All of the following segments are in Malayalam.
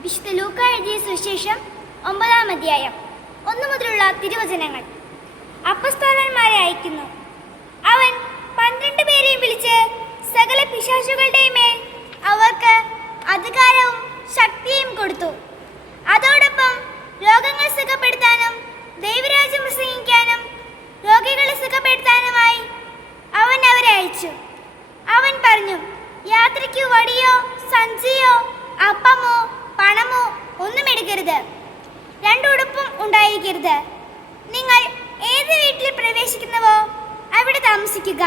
വിശുദ്ധ ലൂക്ക എഴുതിയ സുവിശേഷം 9-ാം അധ്യായം 1 മുതലുള്ള തിരുവചനങ്ങൾ. അപ്പസ്തോലന്മാരെ അയക്കുന്നു. അവൻ 12 പേരെയും വിളിച്ച് സകല പിശാചുകളുടെയും മേൽ അവർക്ക് അധികാരവും ശക്തിയും കൊടുത്തു. അതോടൊപ്പം രോഗങ്ങൾ സുഖപ്പെടുത്താനും ദൈവരാജ്യം പ്രസംഗിക്കാനും രോഗികളെ സുഖപ്പെടുത്താനുമായി അവൻ അവരെ അയച്ചു. അവൻ പറഞ്ഞു, യാത്രയ്ക്ക് വടിയോ സഞ്ചിയോ അപ്പമോ പണമോ ഒന്നും എടുക്കരുത്. 2 ഉടുപ്പും ഉണ്ടായിരിക്കരുത്. നിങ്ങൾ ഏത് വീട്ടിൽ പ്രവേശിക്കുന്നുവോ അവിടെ താമസിക്കുക,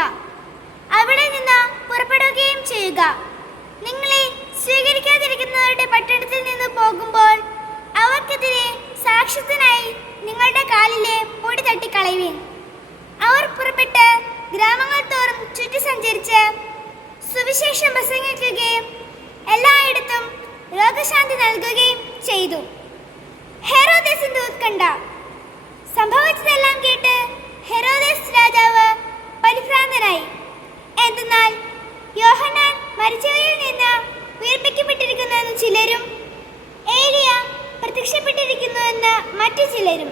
അവിടെ നിന്ന് പുറപ്പെടുകയും ചെയ്യുക. നിങ്ങളെ സ്വീകരിക്കാതിരിക്കുന്നവരുടെ പട്ടണത്തിൽ നിന്ന് പോകുമ്പോൾ അവർക്കെതിരെ സാക്ഷ്യത്തിനായി നിങ്ങളുടെ കാലിലെ പൊടി തട്ടിക്കളയുവിൻ. അവർ പുറപ്പെട്ട് ഗ്രാമങ്ങൾ തോറും ചുറ്റി സഞ്ചരിച്ച് സുവിശേഷം പ്രസംഗിക്കുകയും എല്ലായിടത്തും രോഗശാന്തി നൽകുകയും ചെയ്തു. ഹെരോദേസിന്റെ ഉത്കണ്ഠ. സംഭവിച്ചതെല്ലാം കേട്ട് ഹെരോദേസ് രാജാവ് പരിഭ്രാന്തനായി. എന്തെന്നാൽ യോഹന്നാൻ മരിച്ചവരിൽ നിന്ന് ഉയർപ്പിക്കപ്പെട്ടിരിക്കുന്നുവെന്ന് ചിലരും ഏലിയ പ്രത്യക്ഷപ്പെട്ടിരിക്കുന്നുവെന്ന് മറ്റു ചിലരും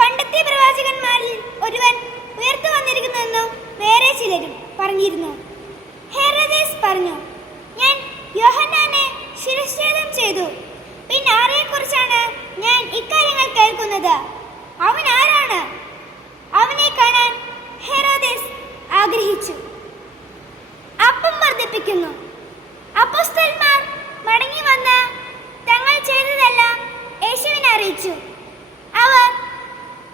പണ്ടത്തെ പ്രവാചകന്മാരിൽ ഒരുവൻ ഉയർത്തു വന്നിരിക്കുന്നുവെന്നും വേറെ ചിലരും പറഞ്ഞിരുന്നു. ഹെരോദേസ് പറഞ്ഞു, ഞാൻ യോഹന്നാനെ ശിരച്ഛേദം ചെയ്തു. പിന്നെ ആരെക്കുറിച്ചാണ് ഞാൻ ഇക്കാര്യങ്ങൾ കേൾക്കുന്നത്? അവൻ ആരാണ്? അവനെ കാണാൻ ഹെരോദേസ് ആഗ്രഹിച്ചു. അപ്പം വർദ്ധിപ്പിക്കുന്നു. അപ്പോസ്തലന്മാർ മടങ്ങി വന്ന് തങ്ങൾ ചെയ്തതെല്ലാം യേശുവിനെ അറിയിച്ചു. അവർ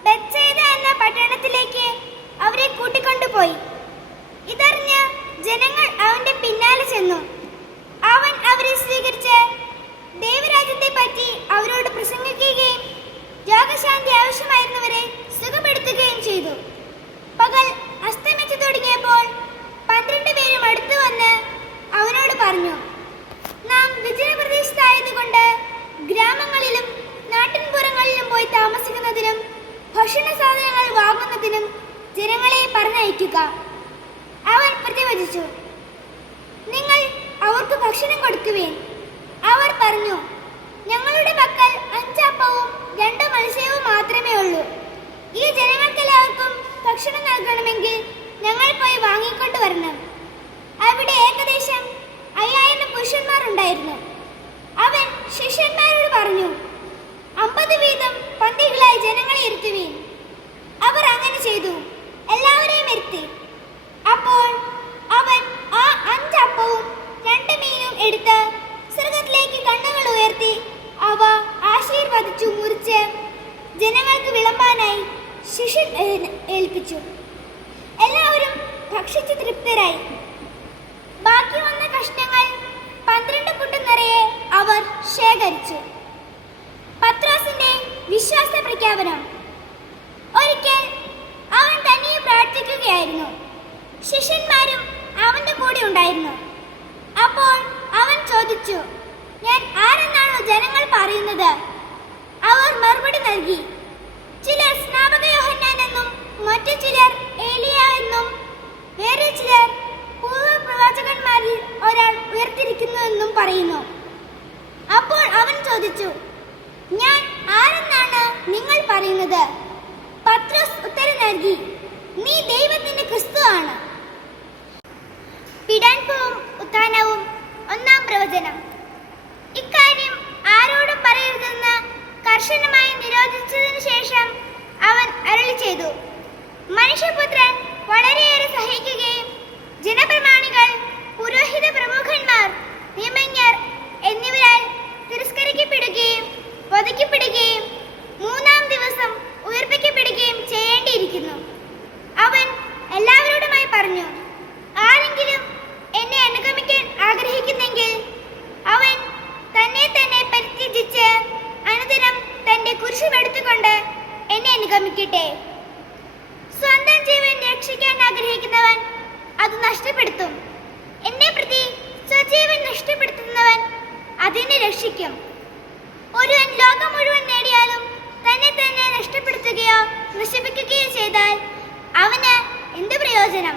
ബെത്സയിദ എന്ന പട്ടണത്തിലേക്ക് അവരെ കൂട്ടിക്കൊണ്ടുപോയി. ഇതറിഞ്ഞ് ജനങ്ങൾ അവന്റെ പിന്നാലെ ചെന്നു. അവൻ അവരെ സ്വീകരിച്ച് ദൈവരാജ്യത്തെ പറ്റി അവരോട് പ്രസംഗിക്കുകയും രോഗശാന്തി ആവശ്യമായിരുന്നവരെ സുഖപ്പെടുത്തുകയും ചെയ്തു. പകൽ അസ്തമിച്ചു തുടങ്ങിയപ്പോൾ 12 പേരും അടുത്തു വന്ന് അവനോട് പറഞ്ഞു, നാം വിജനപ്രദേശത്തായതുകൊണ്ട് ഗ്രാമങ്ങളിലും നാട്ടിൻപുറങ്ങളിലും പോയി താമസിക്കുന്നതിനും ഭക്ഷണ സാധനങ്ങൾ വാങ്ങുന്നതിനും ജനങ്ങളെ പറഞ്ഞയക്കുക. അവൻ പ്രതിവചിച്ചു, നിങ്ങൾ അവർക്ക് ഭക്ഷണം കൊടുക്കുവേൻ. അവർ പറഞ്ഞു, ഞങ്ങളുടെ പക്കൽ 5 അപ്പവും 2 മത്സ്യവും മാത്രമേ ഉള്ളൂ. ഈ ജനങ്ങൾക്കെല്ലാവർക്കും ഭക്ഷണം നൽകണമെങ്കിൽ ഞങ്ങൾ പോയി വാങ്ങിക്കൊണ്ട് വരണം. അവിടെ ഏകദേശം 5000 പുരുഷന്മാർ ഉണ്ടായിരുന്നു. അവൻ ശിഷ്യന്മാരോട് പറഞ്ഞു, 50 വീതം പന്തികളായി ജനങ്ങളെ ഇരുത്തുവീൻ. അവർ അങ്ങനെ ചെയ്തു. എല്ലാവരെയും ഇരുത്തി. അപ്പോൾ അവൻ ആ 5 അപ്പവും 2 മീനും എടുത്ത് സ്വർഗ്ഗത്തിലേക്ക് കണ്ണുകൾ ഉയർത്തി അവ ആശീർവദിച്ചു മുറിച്ച് ജനങ്ങൾക്ക് വിളമ്പാനായി ശിഷ്യരെ ഏൽപ്പിച്ചു. എല്ലാവരും ഭക്ഷിച്ച് തൃപ്തരായി. ബാക്കി വന്ന കഷ്ണങ്ങൾ 12 കുട്ടം നിറയെ അവർ ശേഖരിച്ചു. പത്രോസിന്റെ വിശ്വാസ പ്രഖ്യാപനം. ഒരിക്കൽ അവൻ തനിയെ പ്രാർത്ഥിക്കുകയായിരുന്നു. ശിഷ്യന്മാരും അവന്റെ കൂടെ ഉണ്ടായിരുന്നു. അപ്പോൾ അവൻ ചോദിച്ചു, ഞാൻ ആരെന്നാണോ ജനങ്ങൾ പറയുന്നത്? അവർ മറുപടി നൽകി, ചിലർ സ്നാപക യോഹന്നാൻ എന്നും മറ്റു ചിലർ ഏലിയ എന്നും വേറെ ചിലർ പൂർവ്വപ്രവാചകന്മാരിൽ ഒരാൾ ഉയർത്തിരിക്കുന്നുവെന്നും പറയുന്നു. അപ്പോൾ അവൻ ചോദിച്ചു, ഞാൻ ആരെന്നാണ് നിങ്ങൾ പറയുന്നത്? പത്രോസ് ഉത്തരം നൽകി, നീ ദൈവത്തിന്റെ ക്രിസ്തു ആണ്. പിടാൻപവും ഉത്ഥാനവും 1-ാം പ്രവചനം. ഇക്കാര്യം ആരോടും പറയരുതെന്ന് കർശനമായി നിരോധിച്ചതിനു ശേഷം അവൻ അരുളി ചെയ്തു, മനുഷ്യപുത്രൻ വളരെയേറെ സഹിക്കുകയും ജനപ്രമാണികൾ, പുരോഹിത പ്രമുഖന്മാർ, നിയമജ്ഞർ എന്നിവരാൽ തിരസ്കരിക്കപ്പെടുകയും വധിക്കപ്പെടുകയും 3-ാം ദിവസം ഉയർപ്പിക്കപ്പെടുകയും ചെയ്യേണ്ടിയിരിക്കുന്നു. അവൻ എല്ലാവരോടുമായി പറഞ്ഞു, ആരെങ്കിലും എന്നെ അനുഗമിക്കാൻ ആഗ്രഹിക്കുന്നെങ്കിൽ അവൻ തന്നെ പരിത്യജിച്ച് അനുദിനം തന്റെ കുരിശുമെടുത്തുകൊണ്ട് എന്നെ അനുഗമിക്കട്ടെ. സ്വന്തം ജീവൻ രക്ഷിക്കാൻ ആഗ്രഹിക്കുന്നവൻ അത് നഷ്ടപ്പെടുത്തും. എന്നെ പ്രതി സ്വജീവൻ നഷ്ടപ്പെടുത്തുന്നവൻ അതിനെ രക്ഷിക്കും. ഒരുവൻ ലോകം മുഴുവൻ നേടിയാലും തന്നെ നഷ്ടപ്പെടുത്തുകയോ നശിപ്പിക്കുകയോ ചെയ്താൽ അവന് എന്ത് പ്രയോജനം?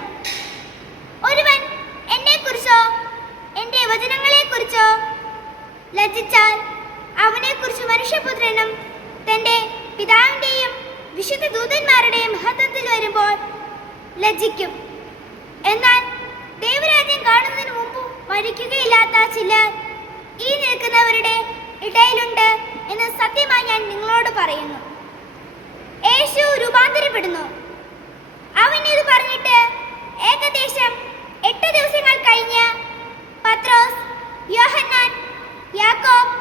ഒരുവൻ എന്നെക്കുറിച്ചോ എന്റെ വചനങ്ങളെക്കുറിച്ചോ ലജ്ജിച്ചാൽ അവനെക്കുറിച്ച് മനുഷ്യപുത്രനും തന്റെ പിതാവിന്റെയും വിശുദ്ധ ദൂതന്മാരുടെയും മഹത്വത്തിൽ വരുമ്പോൾ ലജ്ജിക്കും. എന്നാൽ ദൈവരാജ്യം കാണുന്നതിന് മുമ്പ് മരിക്കുകയില്ലാത്ത ചിലർ ഈ നിൽക്കുന്നവരുടെ ഇടയിലുണ്ട് എന്ന് സത്യമായി ഞാൻ നിങ്ങളോട് പറയുന്നു. യേശു രൂപാന്തരപ്പെടുന്നു. അവൻ ഇത് പറഞ്ഞിട്ട് ഏകദേശം 8 ദിവസങ്ങൾ കഴിഞ്ഞ് പത്രോസ്, യോഹന്നാൻ, യാക്കോബ്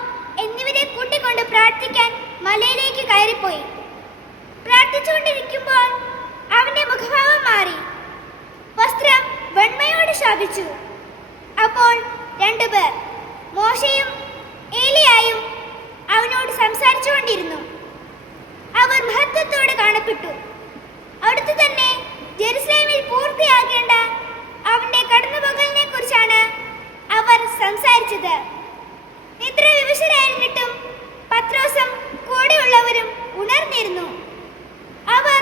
എന്നിവരെ കൂട്ടിക്കൊണ്ട് പ്രാർത്ഥിക്കാൻ മലയിലേക്ക് കയറിപ്പോയി. പ്രാർത്ഥിച്ചുകൊണ്ടിരിക്കുമ്പോൾ അവന്റെ മുഖഭാവം മാറി, വസ്ത്രം വെണ്മയോട് ശോഭിച്ചു. അപ്പോൾ 2 പേർ, മോശയും ഏലിയായും അവനോട് സംസാരിച്ചുകൊണ്ടിരുന്നു. അവർ മഹത്വത്തോടെ കാണപ്പെട്ടു. അടുത്തു തന്നെ ജെറുസലേമിൽ പൂർത്തിയാകേണ്ട അവന്റെ കടന്നുപോകലിനെ കുറിച്ചാണ് അവർ സംസാരിച്ചത്. നിദ്ര വിവശരായിരുന്നിട്ടും പത്രോസും കൂടെയുള്ളവരും ഉണർന്നിരുന്നു. അവർ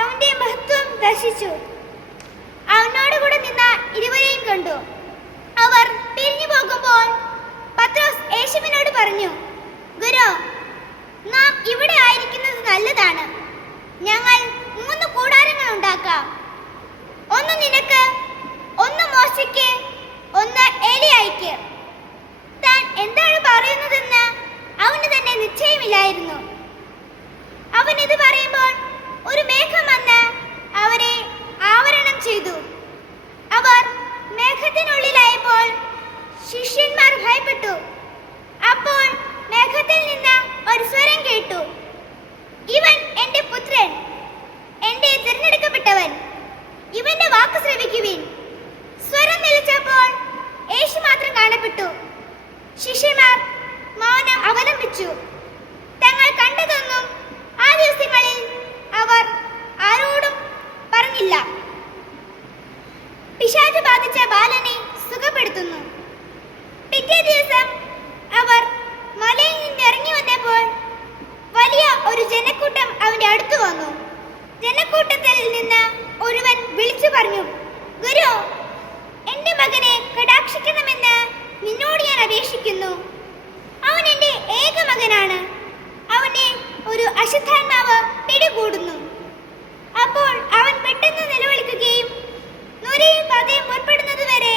അവന്റെ മഹത്വം ദർശിച്ചു. അവനോട് കൂടെ നിന്ന 20 കണ്ടു. അവർ പിരിഞ്ഞു പോകുമ്പോൾ പത്രോസ് യേശുവിനോട് പറഞ്ഞു, ഗുരു, നാം ഇവിടെ ആയിരിക്കുന്നത് നല്ലതാണ്. ഞങ്ങൾ 3 കൂടാരങ്ങൾ ഉണ്ടാക്കാം. ഒന്ന് നിനക്ക്, ഒന്ന് മോശയ്ക്ക്, ഒന്ന് ഏലിയായിക്ക്. താൻ എന്താണ് പറയുന്നതെന്ന് അവന് തന്നെ നിശ്ചയമില്ലായിരുന്നു. അവൻ ഇത് പറയുമ്പോൾ ഒരു മേഘം വന്ന് അവരെ ആവരണം ചെയ്തു. അവർ മേഘത്തിനുള്ളിലായപ്പോൾ ശിഷ്യന്മാർ ഭയപ്പെട്ടു. അപ്പോൾ മേഘത്തിൽ നിന്ന് ഒരു സ്വരം കേട്ടു, ഇവൻ എന്റെ പുത്രൻ, എന്റെ തിരഞ്ഞെടുക്കപ്പെട്ടവൻ, ഇവന്റെ വാക്ക് ശ്രവിക്കുവിൻ. സ്വരം നിലച്ചപ്പോൾ യേശു മാത്രം കാണപ്പെട്ടു. ശിഷ്യന്മാർ മൗനം അവലംബിച്ചു. തങ്ങൾ കണ്ടതൊന്നും ആ ദിവസങ്ങളിൽ അവർ ആരോടും പറഞ്ഞില്ല. പിശാച് ബാധിച്ച ബാലനെ സുഖപ്പെടുത്തുന്നു. പിറ്റേ ദിവസം അവർ മലയിൽ നിന്ന് ഇറങ്ങി വന്നപ്പോൾ വലിയ ഒരു ജനക്കൂട്ടം അവന്റെ അടുത്ത് വന്നു. ജനക്കൂട്ടത്തിൽ നിന്ന് ഒരുവൻ വിളിച്ചു പറഞ്ഞു, ഗുരു, എന്റെ മകനെ കടാക്ഷിക്കണമെന്ന് നിന്നോട് ഞാൻ അപേക്ഷിക്കുന്നു. അവൻ എന്റെ ഏക മകനാണ്. അവനെ ഒരു അശുദ്ധാത്മാവ് പിടികൂടുന്നു. അപ്പോൾ അവൻ പെട്ടെന്ന് നിലവിളിക്കുകയും നുരയും പതയും പുറപ്പെടുന്നതുവരെ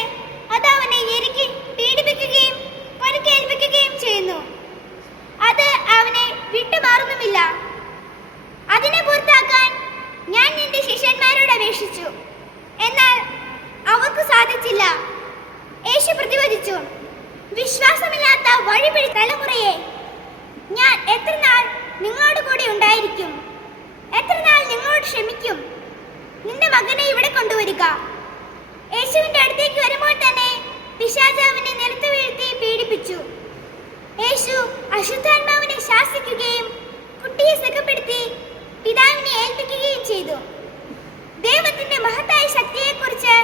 അത് അവനെ ഞെരുക്കി പീഡിപ്പിക്കുകയും പരിക്കേൽപ്പിക്കുകയും ചെയ്യുന്നു. അത് അവനെ വിട്ടുമാറുന്നുമില്ല. അതിനെ പുറത്താക്കാൻ ഞാൻ നിന്റെ ശിഷ്യന്മാരോട് അപേക്ഷിച്ചു, എന്നാൽ അവർക്ക് സാധിച്ചില്ല. യേശു പ്രതിവചിച്ചു, വിശ്വാസമില്ലാത്ത വഴിപിഴി തലമുറയെ, ഞാൻ എത്ര നാൾ നിങ്ങളോട് കൂടി ഉണ്ടായിരിക്കും? എത്ര നാൾ നിങ്ങളോട് ക്ഷമിക്കും? നിന്റെ മകനെ ഇവിടെ കൊണ്ടുവരിക. യേശുവിന്റെ അടുത്തേക്ക് വരുമ്പോൾ തന്നെ പിശാച് അവനെ നിലത്ത് വീഴ്ത്തി പീഡിപ്പിച്ചു. യേശു അശുദ്ധാത്മാവിനെ ശാസിക്കുകയും കുട്ടിയെ സുഖപ്പെടുത്തി പിതാവിനെ ഏൽപ്പിക്കുകയും ചെയ്തു. ദൈവത്തിന്റെ മഹത്തായ ശക്തിയെക്കുറിച്ച്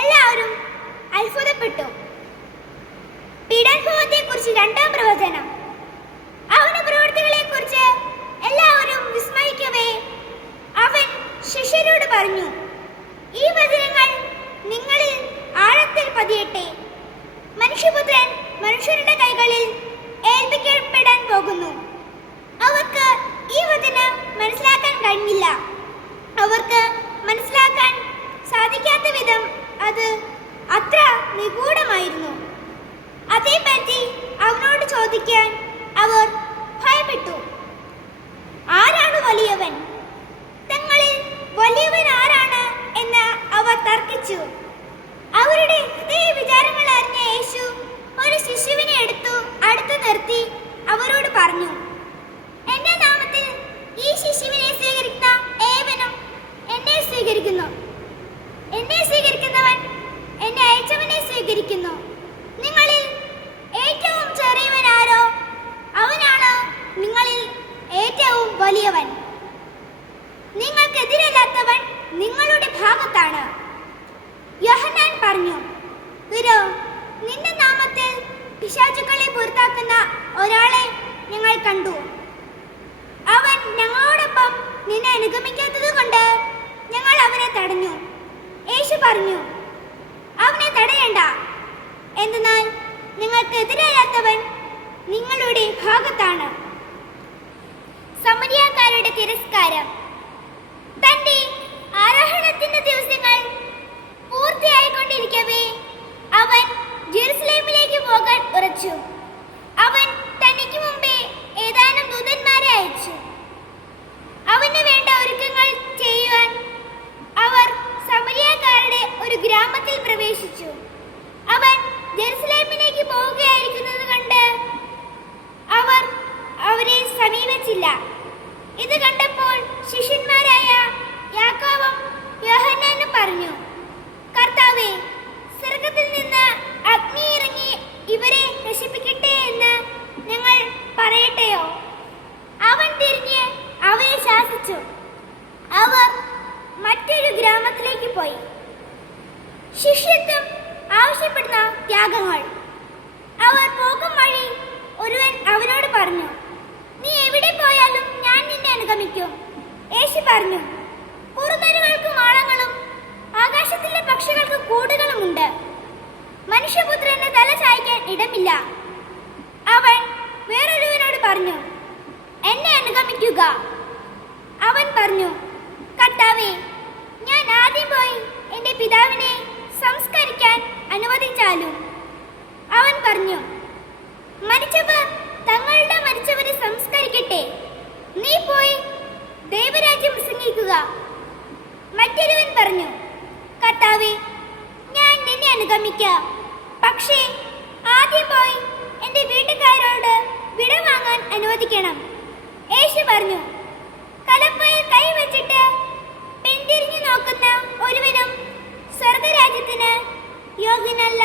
എല്ലാവരും അത്ഭുതപ്പെട്ടു. പീഡാനുഭവത്തെക്കുറിച്ച് 2ാം പ്രവചനം. അവന്റെ പ്രവൃത്തികളെക്കുറിച്ച് എല്ലാവരും വിസ്മയിക്കവേ അവൻ ശിഷ്യരോട് പറഞ്ഞു, ഈ വചനങ്ങൾ നിങ്ങളിൽ ആഴത്തിൽ പതിയട്ടെ. മനുഷ്യപുത്രൻ മനുഷ്യരുടെ കൈകളിൽ ഏൽപ്പിക്കപ്പെടാൻ പോകുന്നു. അവർക്ക് ഈ വചനം മനസ്സിലാക്കാൻ കഴിഞ്ഞില്ല. അവർക്ക് മനസ്സിലാക്കാൻ സാധിക്കാത്ത വിധം അത് അത്ര നിഗൂഢമായിരുന്നു. അതേപ്പറ്റി അവനോട് ചോദിക്കാൻ അവർ ഭയപ്പെട്ടു. ആരാണ് വലിയവൻ? തങ്ങളിൽ വലിയവൻ ആരാണ് എന്ന് അവർ തർക്കിച്ചു. അവരുടെ ഹൃദയ വിചാരങ്ങൾ അറിഞ്ഞ യേശു ഒരു ശിശുവിനെ അടുത്ത് നിർത്തി അവരോട് പറഞ്ഞു, എന്റെ നാമത്തിൽ ഈ ശിശുവിനെ സ്വീകരിക്കുന്ന ഏവനും എന്നെ സ്വീകരിക്കുന്നു. എന്നെ സ്വീകരിക്കുന്നവൻ എന്നെ അയച്ചവനെ സ്വീകരിക്കുന്നു. നിങ്ങളിൽ ഏറ്റവും ചെറിയവൻ ആരോ അവനാണ് നിങ്ങളിൽ ഏറ്റവും വലിയവൻ. നിങ്ങൾക്കെതിരല്ലാത്തവൻ നിങ്ങളുടെ ഭാഗത്താണ്. യോഹന്നാൻ പറഞ്ഞു, ഗുരു, നിന്റെ നാമത്തിൽ പിശാചുക്കളെ പുറത്താക്കുന്ന ഒരാളെ ഞങ്ങൾ കണ്ടു. അവൻ ഞങ്ങളോടൊപ്പം നിന്നെ അനുഗമിക്കാത്തത് കൊണ്ട് ഞങ്ങൾ അവനെ തടഞ്ഞു. യേശു പറഞ്ഞു, അവനെ തടയണ്ട, എന്തെന്നാൽ നിങ്ങൾക്കെതിരല്ലാത്തവൻ ഇപ്രകാരം: തന്റെ ആരോഹണത്തിന്റെ ദിവസങ്ങൾ പൂർത്തിയായിക്കൊണ്ടിരിക്കവേ അവൻ ജെറുസലേമിലേക്ക് പോകാൻ ഉറച്ചു. അവൻ തനിക്ക് മുമ്പേ ഏതാനും ദൂതന്മാരെ അയച്ചു. അവന് വേണ്ട ഒരുക്കങ്ങൾ ചെയ്യുവാൻ അവർ സമരിയക്കാരുടെ ഒരു ഗ്രാമത്തിൽ പ്രവേശിച്ചു. അവൻ ജെറുസലേമിലേക്ക് പോവുകയായിരിക്കുന്നത് കണ്ട് അവർ അവരെ സമീപിച്ചില്ല. ഇത് കണ്ടപ്പോൾ ശിഷ്യന്മാരായ യാക്കോബും യോഹന്നാനും പറഞ്ഞു: കർത്താവേ, സ്വർഗ്ഗത്തിൽ നിന്ന് അഗ്നി ഇറങ്ങി ഇവരെ നശിപ്പിക്കട്ടെ എന്ന് ഞങ്ങൾ പറയട്ടെയോ? അവൻ തിരിഞ്ഞ് അവരെ ശാസിച്ചു. അവർ മറ്റൊരു ഗ്രാമത്തിലേക്ക് പോയി. ശിഷ്യത്വം ആവശ്യപ്പെടുന്ന ത്യാഗങ്ങൾ. അവർ പോകും വഴി ഒരുവൻ അവനോട് പറഞ്ഞു: നീ എവിടെ പോയാലും ഞാൻ നിന്നെ അനുഗമിക്കും. യേശു പറഞ്ഞു: കുറുനരികൾക്ക് മാളങ്ങളും ആകാശത്തിലെ പക്ഷികൾക്ക് കൂടുകളുമുണ്ട്, മനുഷ്യപുത്രന് തല ചായ്ക്കാൻ ഇടമില്ല. അവൻ വേറൊരുവനോട് പറഞ്ഞു: എന്നെ അനുഗമിക്കുക. അവൻ പറഞ്ഞു: കർത്താവേ, ഞാൻ ആദ്യം പോയി എന്റെ പിതാവിനെ സംസ്കരിക്കാൻ അനുവദിച്ചാലും. അവൻ പറഞ്ഞു: മരിച്ചവർ തങ്ങളുടെ മരിച്ചവരെ സംസ്കരിക്കട്ടെ, നീ പോയി ദൈവരാജ്യം പ്രസംഗിക്കുക. മറ്റൊരുവൻ പറഞ്ഞു: കർത്താവേ, ഞാൻ നിന്നെ അനുഗമിക്കാം, പക്ഷേ ആദ്യം പോയി എന്റെ വീട്ടുകാരോട് വിട വാങ്ങാൻ അനുവദിക്കണം. യേശു പറഞ്ഞു: കലപ്പയിൽ കൈവച്ചിട്ട് പിന്തിരിഞ്ഞു നോക്കുന്ന ഒരുവനും സ്വർഗരാജ്യത്തിന് യോഗ്യനല്ല.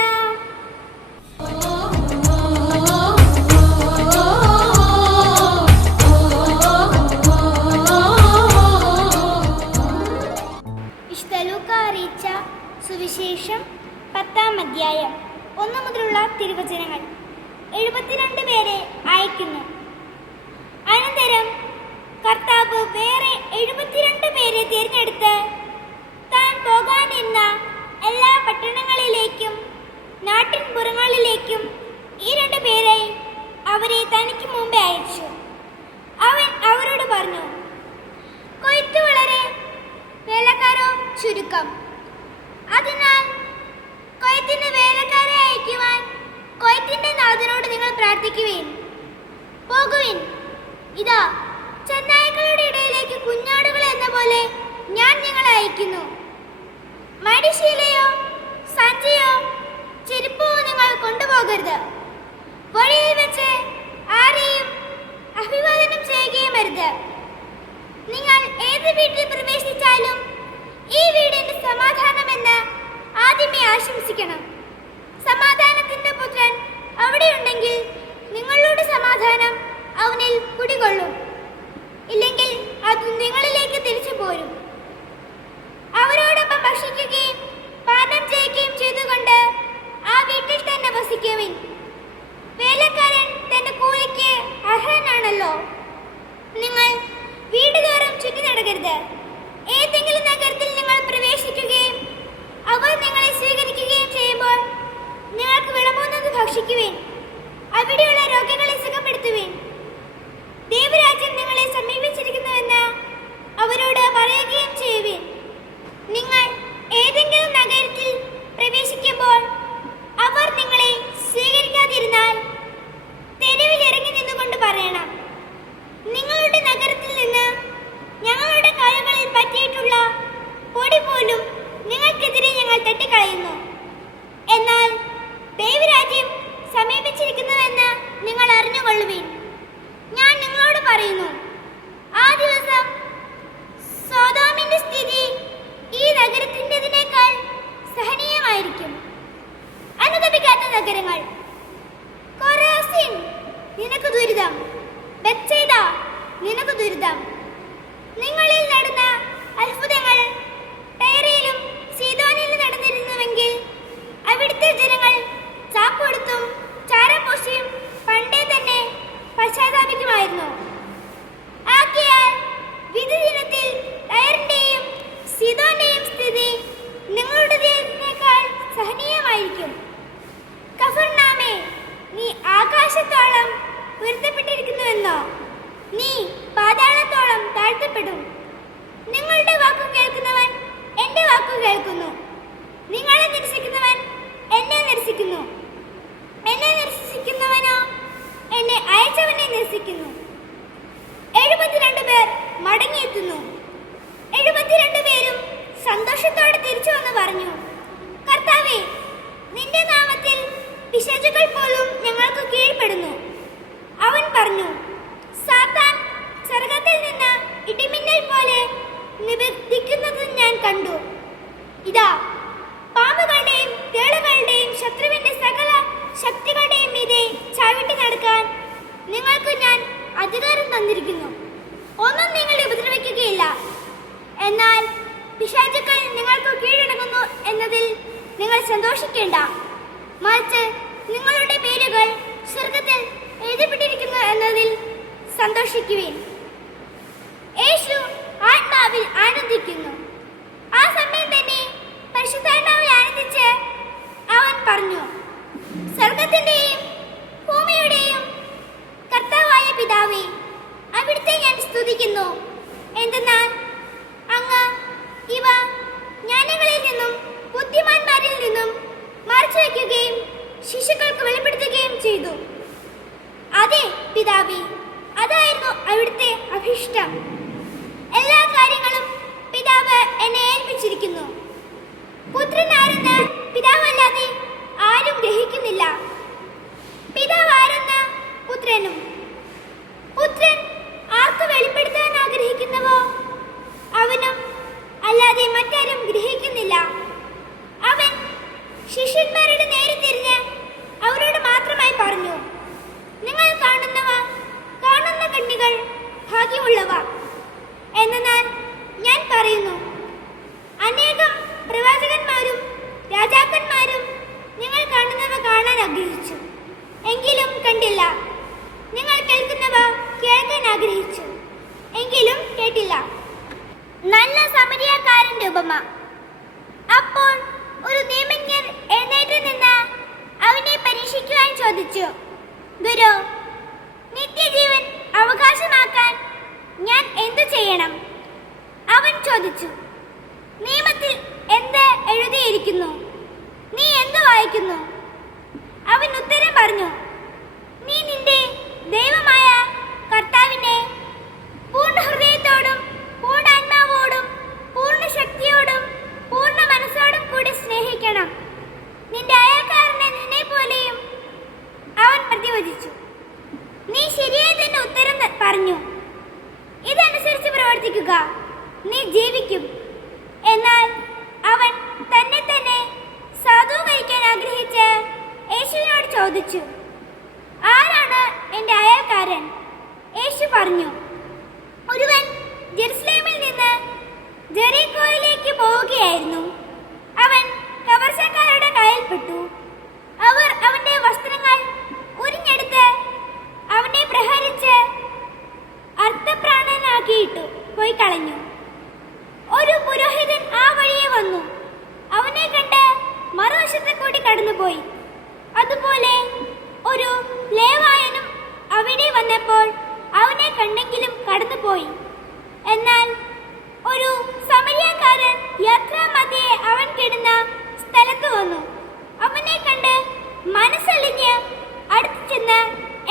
സുവിശേഷം 10-ാം അധ്യായം 1 മുതലുള്ള തിരുവചനങ്ങൾ. 72 പേരെ അയക്കുന്നു. അനന്തരം കർത്താവ് വേറെ 72 പേരെ തിരഞ്ഞെടുത്ത് താൻ പോകാനിരുന്ന എല്ലാ പട്ടണങ്ങളിലേക്കും നാട്ടിൻപുറങ്ങളിലേക്കും ഈ 2 പേരെ അവരെ തനിക്ക് മുമ്പേ അയച്ചു. അവൻ അവരോട് പറഞ്ഞു: കൊയ്ത്ത് വളരെ, വേലക്കാരോ ചുരുക്കം. അതിനാൽ കൊയ്ത്തിന് വേലക്കാരെ അയക്കുവാൻ കൊയ്ത്തിന്റെ നാഥനോട് നിങ്ങൾ പ്രാർത്ഥിക്കുവിൻ. പോകുവിൻ, ഇതാ ചെന്നായ്ക്കളുടെ ഇടയിലേക്ക് കുഞ്ഞാടുകൾ എന്ന പോലെ ഞാൻ നിങ്ങളെ അയക്കുന്നു. മടിശീലയോ സഞ്ചിയോ ചെരുപ്പോ നിങ്ങൾ കൊണ്ടുപോകരുത്. വഴിയിൽ വെച്ച് ആരെയും അഭിവാദനം ചെയ്യുകയും അരുത്. നിങ്ങൾ ഏത് വീട്ടിൽ പ്രവേശിച്ചാലും ഈ വീടിന്റെ സമാധാനമെന്ന് ആദ്യമേ ആശംസിക്കണം. സമാധാനത്തിന്റെ പുത്രൻ അവിടെയുണ്ടെങ്കിൽ നിങ്ങളുടെ സമാധാനം അവനിൽ കുടികൊള്ളും, ഇല്ലെങ്കിൽ അത് നിങ്ങളിലേക്ക് തിരിച്ചു പോരും. അവരോടൊപ്പം ഭക്ഷിക്കുകയും പാനം ചെയ്യുകയും ചെയ്തുകൊണ്ട് ആ വീട്ടിൽ തന്നെ വസിക്കുവിൻ. വേലക്കാരൻ തന്റെ കൂലിക്ക് അർഹനാണല്ലോ. നിങ്ങൾ വീട് തോറും ചുറ്റി നടക്കരുത്. ഏതെങ്കിലും നഗരത്തിൽ നിങ്ങൾ പ്രവേശിക്കുകയും അവർ നിങ്ങളെ സ്വീകരിക്കുകയും ചെയ്യുമ്പോൾ നിങ്ങൾക്ക് വിളമ്പുന്നത് ഭക്ഷിക്കുവിൻ. അവിടെയുള്ള രോഗികളെ സുഖപ്പെടുത്തുവിൻ. ദൈവരാജ്യം നിങ്ങളെ സമീപിച്ചിരിക്കുന്നുവെന്ന് അവരോട് പറയുകയും ചെയ്യുവിൻ. നിങ്ങൾ ഏതെങ്കിലും നഗരത്തിൽ പ്രവേശിക്കുമ്പോൾ അവർ നിങ്ങളെ സ്വീകരിക്കാതിരുന്നാൽ തെരുവിൽ ഇറങ്ങി നിന്നുകൊണ്ട് പറയണം: നിങ്ങളുടെ നഗരത്തിൽ നിന്ന് ഞങ്ങളുടെ കാലുകളിൽ പറ്റിയിട്ടുള്ള പൊടി പോലും നിങ്ങൾക്കെതിരെ ഞങ്ങൾ തട്ടിക്കളയുന്നു. എന്നാൽ ദൈവരാജ്യം സമീപിച്ചിരിക്കുന്നുവെന്ന് നിങ്ങൾ അറിഞ്ഞുകൊള്ളുവിൻ. ഞാൻ നിങ്ങളോട് പറയുന്നു, ആ ദിവസം സൊദോമിന്റെ സ്ഥിതി ഈ നഗരത്തിൻ്റെതിനേക്കാൾ സഹനീയമായിരിക്കും. അനുതപിക്കാത്ത നഗരങ്ങൾ. കൊറാസിൻ, നിനക്ക് ദുരിതം. ബെത്സൈദ, നിനക്ക് ദുരിതം. നിങ്ങളിൽ നടന്ന അത്ഭുതങ്ങൾ ടയറിലും സീദോനിലും നടന്നിരുന്നുവെങ്കിൽ അവിടുത്തെ ജനങ്ങൾ ചാപ്പെടുത്തും ചാരപൂശിയും പണ്ടേ തന്നെ പശ്ചാത്താപിക്കുമായിരുന്നു. ആകയാൽ വിധി ദിനത്തിൽ ടയറിന്റെയും സീദോന്റെയും സ്ഥിതി നിങ്ങളുടേതിനേക്കാൾ സഹനീയമായിരിക്കും. കഫർനാമേ, നീ ആകാശത്തോളം ഉയർത്തപ്പെട്ടിരിക്കുന്നുവെന്നോ? നീ പാതാളത്തോളം താഴ്ത്തപ്പെട്ടു വെളിപ്പെടും. നിങ്ങളുടെ വാക്കു കേൾക്കുന്നവൻ എന്റെ വാക്കു കേൾക്കുന്നു. നിങ്ങളെ നിരസിക്കുന്നവൻ എന്നെ നിരസിക്കുന്നു. എന്നെ നിരസിക്കുന്നവനോ എന്നെ അയച്ചവനെ നിരസിക്കുന്നു. 72 പേർ മടങ്ങിയെത്തുന്നു. 72 പേരും സന്തോഷത്തോടെ തിരിച്ചു വന്ന് പറഞ്ഞു, കർത്താവേ, നിന്റെ നാമത്തിൽ പിശാചുകൾ പോലും ഞങ്ങൾക്ക് കീഴ്പ്പെടുന്നു. അവൻ പറഞ്ഞു, സാത്താൻ സ്വർഗ്ഗത്തിൽ നിന്ന് ഇടിമിന്നൽ പോലെ നിവർത്തിക്കുന്നത് ഞാൻ കണ്ടു. ഇതാ, പാമ്പുകളുടെയും തേളുകളുടെയും ശത്രുവിന്റെ സകല ശക്തികളുടെയും മീതെ ചവിട്ടി നടക്കാൻ നിങ്ങൾക്ക് ഞാൻ അധികാരം തന്നിരിക്കുന്നു. ഒന്നും നിങ്ങളെ ഉപദ്രവിക്കുകയില്ല. എന്നാൽ പിശാചുക്കൾ നിങ്ങൾക്ക് കീഴടങ്ങുന്നു എന്നതിൽ നിങ്ങൾ സന്തോഷിക്കേണ്ട. മറിച്ച് നിങ്ങളുടെ പേരുകൾ സ്വർഗ്ഗത്തിൽ എഴുതപ്പെട്ടിരിക്കുന്നു എന്നതിൽ സന്തോഷിക്കുവിൻ. യേശു ആത്മാവിൽ ആനന്ദിക്കുന്നു. ആ സമയം തന്നെ പരിശുദ്ധാത്മാവിൽ ആനന്ദിച്ച് അവൻ പറഞ്ഞു, സ്വർഗ്ഗത്തിന്റെയും ഭൂമിയുടെയും കർത്താവായ പിതാവേ, അവിടുത്തെ ഞാൻ സ്തുതിക്കുന്നു. എന്തെന്നാൽ അങ്ങ് ഇവ ജ്ഞാനികളിൽ നിന്നും ബുദ്ധിമാന്മാരിൽ നിന്നും മറച്ചു വയ്ക്കുകയും ശിശുക്കൾക്ക് വെളിപ്പെടുത്തുകയും ചെയ്തു. അതെ പിതാവേ, അതായിരുന്നു അവിടുത്തെ അഭിഷ്ടം. എല്ലാ കാര്യങ്ങളും പിതാവ് എന്നെ ഏൽപ്പിച്ചിരിക്കുന്നു. പുത്രൻ ആരെന്ന് പിതാവല്ലാതെ ആരും ഗ്രഹിക്കുന്നില്ല. പിതാവ് ആരെന്ന് പുത്രനും, പുത്രൻ ആർക്ക് വെളിപ്പെടുത്താൻ ആഗ്രഹിക്കുന്നുവോ അവനും അല്ലാതെ മറ്റാരും ഗ്രഹിക്കുന്നില്ല. അവൻ ശിഷ്യന്മാരുടെ നേരെ തിരിഞ്ഞ് അവരോട് മാത്രമായി പറഞ്ഞു, നിങ്ങൾ കാണുന്നവ കാണുന്ന കണ്ണികൾ ഭാഗ്യമുള്ളവ. എന്നാൽ ഞാൻ പറയുന്നു, അനേകം പ്രവാചകന്മാരും രാജാക്കന്മാരും നിങ്ങൾ കാണുന്നവ കാണാൻ ആഗ്രഹിച്ചു, എങ്കിലും കണ്ടില്ല. നിങ്ങൾ കേൾക്കുന്നവ കേൾക്കാൻ ആഗ്രഹിച്ചു, എങ്കിലും കേട്ടില്ല. നല്ല സമരിയക്കാരന്റെ ഉപമ. അപ്പോൾ ഒരു നിയമജ്ഞൻ എഴുന്നേറ്റ് നിന്ന് അവനെ പരീക്ഷിക്കുവാൻ ചോദിച്ചു, ഗുരു, നിത്യജീവൻ അവകാശമാക്കാൻ ഞാൻ എന്തു ചെയ്യണം? അവൻ ചോദിച്ചു, നിയമത്തിൽ എന്ത് എഴുതിയിരിക്കുന്നു? നീ എന്ത് വായിക്കുന്നു? അവൻ ഉത്തരം പറഞ്ഞു, നീ നിന്റെ ദൈവമായ കർത്താവിനെ പൂർണ്ണ ഹൃദയത്തോടും പൂർണ്ണാത്മാവോടും പൂർണ്ണ ശക്തിയോടും പൂർണ്ണ മനസ്സോടും കൂടി സ്നേഹിക്കണം. നിന്റെ അയൽക്കാരനെ നിന്നെ പോലെയും. അവൻ പ്രതിവചിച്ചു, നീ ശരിയായി തന്നെ ഉത്തരം പറഞ്ഞു. ഇതനുസരിച്ച് പ്രവർത്തിക്കുക, നീ ജീവിക്കും. എന്നാൽ അവൻ തന്നെ തന്നെ സാധൂകരിക്കാൻ ആഗ്രഹിച്ച് യേശുവിനോട് ചോദിച്ചു, ആരാണ് എന്റെ അയൽക്കാരൻ? യേശു പറഞ്ഞു, ഒരുവൻ ജെറുസലേമിൽ നിന്ന് ജെറീക്കോയിലേക്ക് പോവുകയായിരുന്നു. അവൻ കവർച്ചക്കാരുടെ കയ്യിൽപ്പെട്ടു. അവർ അവന്റെ വസ്ത്രങ്ങൾ ഉരിഞ്ഞെടുത്ത് അവനെ പ്രഹരിച്ച് അർത്ഥപ്രാണനാക്കിയിട്ടു പോയി കളഞ്ഞു. ഒരു പുരോഹിതൻ ആ വഴിയെ വന്നു. അവനെ കണ്ട് മറുവശത്തെ കൂടി കടന്നുപോയി. അതുപോലെ ഒരു ലേവായനും അവിടെ വന്നപ്പോൾ അവനെ കണ്ടെങ്കിലും കടന്നുപോയി. എന്നാൽ ഒരു സമരിയക്കാരൻ യാത്രാമധ്യേ അവൻ കിടന്ന സ്ഥലത്ത് വന്നു. അവനെ കണ്ട് മനസ്സലിഞ്ഞ് അടുത്തു ചെന്ന്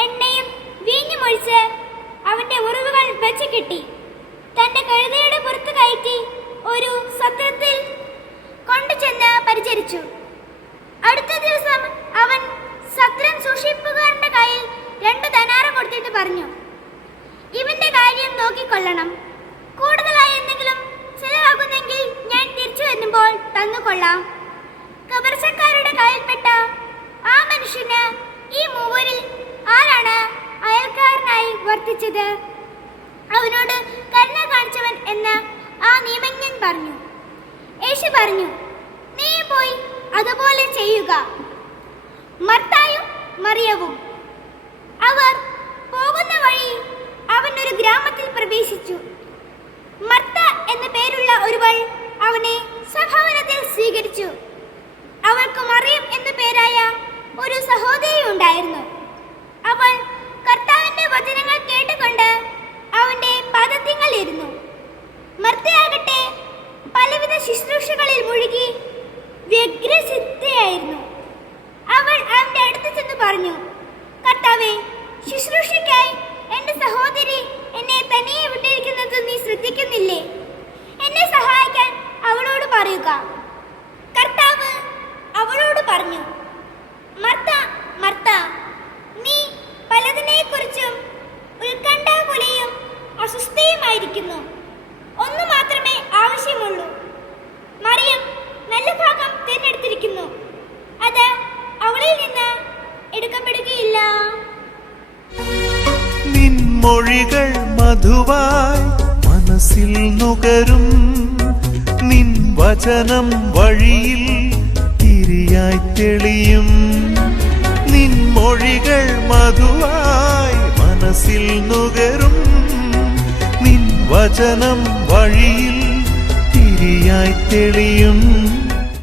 എണ്ണയും വീഞ്ഞുമൊഴിച്ച് അവന്റെ മുറിവുകൾ വെച്ച് കെട്ടി തന്റെ കഴുതയുടെ പുറത്ത് കയറ്റി ഒരു സത്രത്തിൽ കൊണ്ടുചെന്ന് പരിചരിച്ചു. അടുത്ത ദിവസം അവൻ സത്രം സൂക്ഷിപ്പുകാരന്റെ കയ്യിൽ 2 ധനാറ് കൊടുത്തിട്ട് പറഞ്ഞു, ഇവന്റെ കാര്യം നോക്കിക്കൊള്ളണം. കൂടുതലായി എന്തെങ്കിലും ചെലവാകുന്നെങ്കിൽ ഞാൻ തിരിച്ചു വരുമ്പോൾ തന്നുകൊള്ളാം. കവർച്ചക്കാരുടെ കയ്യിൽപ്പെട്ട ആ മനുഷ്യന് ഈ മൂവരിൽ ആരാണ് അയൽക്കാരനായി വർത്തിച്ചത്? അവനോട് കരുണ കാണിച്ചവൻ എന്ന് ആ നിയമജ്ഞൻ പറഞ്ഞു. യേശു പറഞ്ഞു, നീ പോയി അതുപോലെ ചെയ്യുക. മർത്തായും മറിയവും അവർ പോകുന്ന വഴി അവൻ ഒരു ഗ്രാമത്തിൽ പ്രവേശിച്ചു. മർത്ത എന്ന പേരുള്ള ഒരുവൾ അവനെ സ്വഭവനത്തിൽ സ്വീകരിച്ചു. അവൾക്ക് മറിയം എന്ന പേരായ ഒരു സഹോദരി ഉണ്ടായിരുന്നു. അവൾ കർത്താവിന്റെ വചനങ്ങൾ കേട്ടുകൊണ്ട് അവന്റെ പാദത്തിങ്കൽ ഇരുന്നു. മൊഴികൾ മധുവായി മനസ്സിൽ നുകരും നിൻ വചനം വഴിയിൽ തിരിയായി തെളിയും നിൻ മൊഴികൾ മധുവായി മനസ്സിൽ നുകരും നിൻ വചനം വഴിയിൽ തിരിയായി തെളിയും